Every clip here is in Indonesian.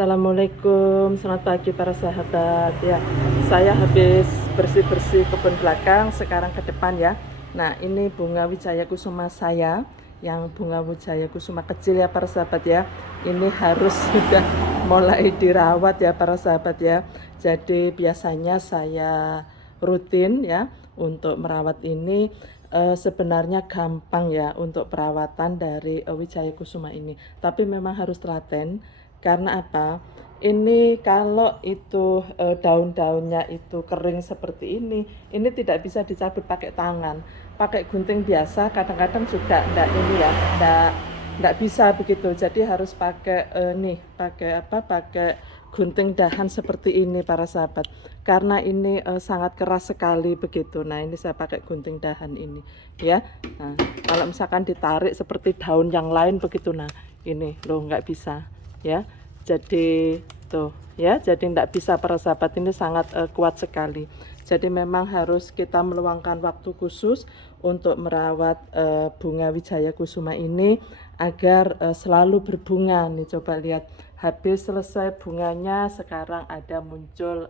Assalamualaikum, selamat pagi para sahabat ya. Saya habis bersih-bersih kebun belakang, sekarang ke depan ya. Nah, ini bunga wijaya kusuma saya, yang bunga wijaya kusuma kecil ya para sahabat ya. Ini harus sudah mulai dirawat ya para sahabat ya. Jadi biasanya saya rutin ya untuk merawat ini. Sebenarnya gampang ya untuk perawatan dari wijaya kusuma ini, tapi memang harus telaten. Karena apa? Ini kalau itu daun-daunnya itu kering seperti ini tidak bisa dicabut pakai tangan, pakai gunting biasa. Kadang-kadang juga enggak ini ya, enggak bisa begitu. Jadi harus pakai pakai apa? Pakai gunting dahan seperti ini para sahabat. Karena ini sangat keras sekali begitu. Nah, ini saya pakai gunting dahan ini ya. Nah, kalau misalkan ditarik seperti daun yang lain begitu, nah ini loh nggak bisa ya. Jadi tuh ya, jadi tidak bisa para sahabat, ini sangat kuat sekali. Jadi memang harus kita meluangkan waktu khusus untuk merawat bunga wijaya kusuma ini agar selalu berbunga. Nih coba lihat, habis selesai bunganya, sekarang ada muncul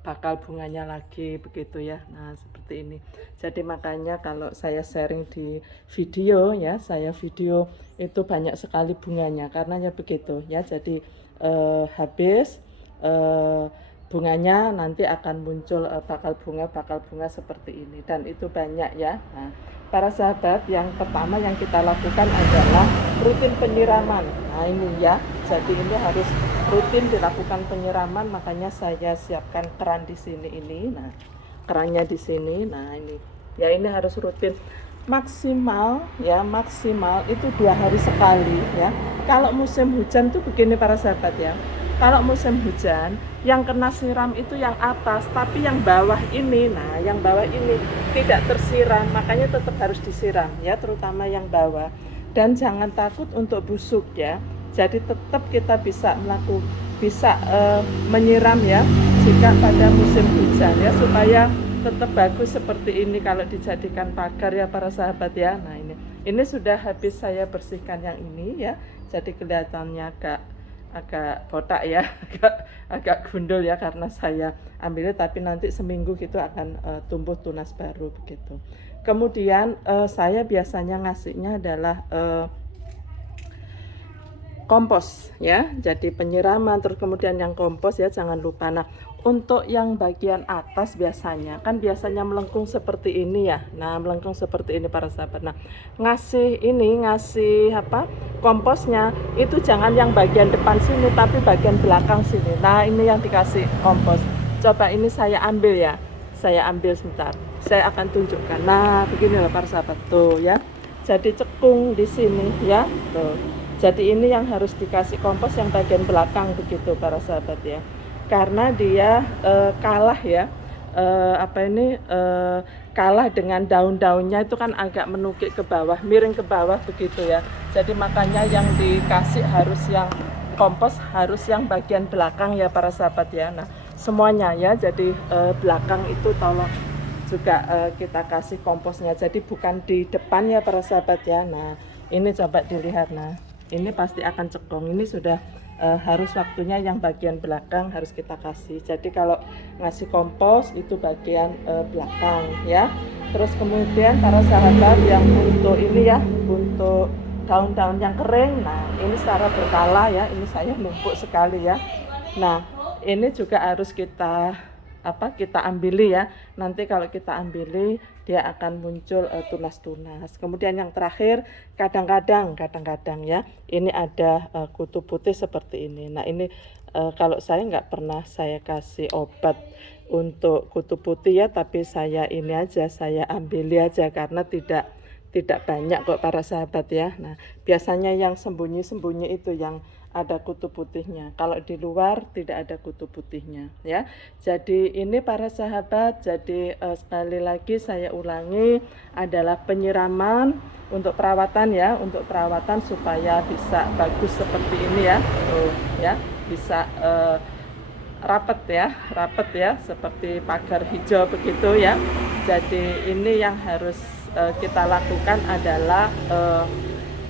bakal bunganya lagi begitu ya. Nah, seperti ini. Jadi makanya kalau saya sharing di video ya, saya video itu banyak sekali bunganya karena ya begitu ya. Jadi habis bunganya nanti akan muncul bakal bunga seperti ini, dan itu banyak ya. Nah, para sahabat, yang pertama yang kita lakukan adalah rutin penyiraman. Nah, ini ya. Jadi ini harus rutin dilakukan penyiraman, makanya saya siapkan keran di sini ini. Nah, kerannya di sini. Nah, ini ya, ini harus rutin, maksimal ya, maksimal itu 2 hari sekali ya. Kalau musim hujan tuh begini para sahabat ya, kalau musim hujan yang kena siram itu yang atas, tapi yang bawah ini, nah yang bawah ini tidak tersiram, makanya tetap harus disiram ya, terutama yang bawah. Dan jangan takut untuk busuk ya, jadi tetap kita bisa menyiram ya jika pada musim hujan ya, supaya tetap bagus seperti ini kalau dijadikan pagar ya para sahabat ya. Nah, ini sudah habis saya bersihkan yang ini ya, jadi kelihatannya agak botak ya, agak gundul ya karena saya ambilnya, tapi nanti seminggu gitu akan tumbuh tunas baru begitu. Kemudian saya biasanya ngasihnya adalah kompos ya, jadi penyiraman, terus kemudian yang kompos ya, jangan lupa. Nah, untuk yang bagian atas biasanya melengkung seperti ini ya. Nah, melengkung seperti ini para sahabat. Nah, ngasih apa, komposnya itu jangan yang bagian depan sini, tapi bagian belakang sini. Nah, ini yang dikasih kompos. Coba ini saya ambil ya, saya ambil sebentar, saya akan tunjukkan. Nah, beginilah para sahabat tuh ya, jadi cekung di sini ya tuh. Jadi ini yang harus dikasih kompos yang bagian belakang begitu para sahabat ya, karena dia kalah ya, kalah dengan daun-daunnya itu kan agak menukik ke bawah, miring ke bawah begitu ya. Jadi makanya yang dikasih harus yang kompos, harus yang bagian belakang ya para sahabat ya. Nah, semuanya ya, jadi belakang itu tolong juga kita kasih komposnya, jadi bukan di depan ya para sahabat ya. Nah, ini coba dilihat, nah ini pasti akan cekung. Ini sudah harus waktunya yang bagian belakang harus kita kasih. Jadi kalau ngasih kompos itu bagian belakang ya. Terus kemudian para sahabat, yang untuk ini ya, untuk daun-daun yang kering, nah ini secara berkala ya, ini saya numpuk sekali ya. Nah, ini juga harus kita ambili ya. Nanti kalau kita ambili dia akan muncul tunas-tunas. Kemudian yang terakhir, kadang-kadang ya, ini ada kutu putih seperti ini. Nah, ini kalau saya nggak pernah saya kasih obat untuk kutu putih ya, tapi saya ini aja, saya ambili aja karena tidak banyak kok para sahabat ya. Nah, biasanya yang sembunyi-sembunyi itu yang ada kutu putihnya. Kalau di luar tidak ada kutu putihnya ya. Jadi ini para sahabat, jadi sekali lagi saya ulangi, adalah penyiraman untuk perawatan ya, untuk perawatan supaya bisa bagus seperti ini ya. Tuh ya, bisa rapet ya, seperti pagar hijau begitu ya. Jadi ini yang harus kita lakukan adalah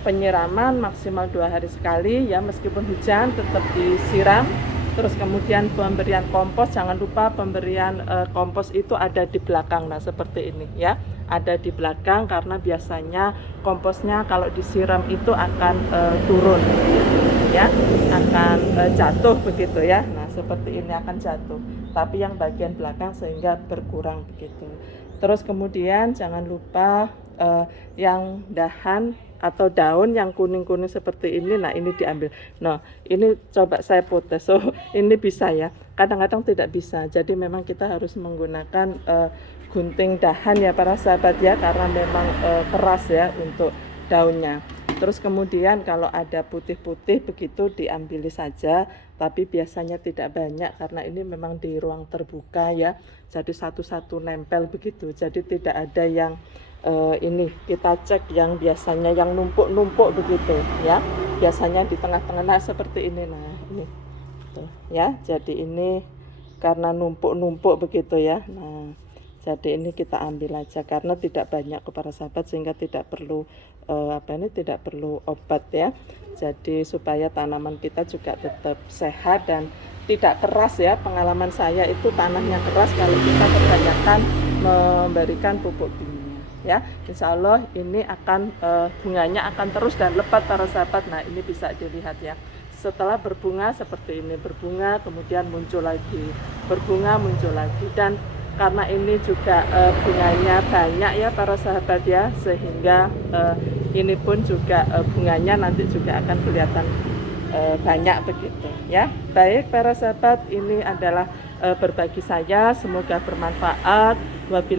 penyiraman maksimal 2 hari sekali ya, meskipun hujan tetap disiram. Terus kemudian pemberian kompos, jangan lupa pemberian kompos itu ada di belakang. Nah seperti ini ya, ada di belakang, karena biasanya komposnya kalau disiram itu akan turun ya, akan jatuh begitu ya. Nah seperti ini akan jatuh, tapi yang bagian belakang sehingga berkurang begitu. Terus kemudian jangan lupa yang dahan atau daun yang kuning-kuning seperti ini, nah ini diambil. Nah ini coba saya potes, so ini bisa ya, kadang-kadang tidak bisa, jadi memang kita harus menggunakan gunting dahan ya para sahabat ya, karena memang keras ya untuk daunnya. Terus kemudian kalau ada putih-putih begitu diambil saja, tapi biasanya tidak banyak karena ini memang di ruang terbuka ya, jadi satu-satu nempel begitu, jadi tidak ada yang ini kita cek yang biasanya yang numpuk-numpuk begitu ya, biasanya di tengah-tengah. Nah seperti ini, nah ini tuh ya, jadi ini karena numpuk-numpuk begitu ya. Nah jadi ini kita ambil aja karena tidak banyak para sahabat, sehingga tidak perlu tidak perlu obat ya, jadi supaya tanaman kita juga tetap sehat dan tidak keras ya. Pengalaman saya itu tanahnya keras kalau kita kebanyakan memberikan pupuk kimia ya. Insya Allah ini akan bunganya akan terus dan lebat para sahabat. Nah ini bisa dilihat ya, setelah berbunga seperti ini, berbunga kemudian muncul lagi, berbunga muncul lagi, dan karena ini juga bunganya banyak ya para sahabat ya, sehingga ini pun juga bunganya nanti juga akan kelihatan banyak begitu ya. Baik para sahabat, ini adalah berbagi saya, semoga bermanfaat. Wabillahi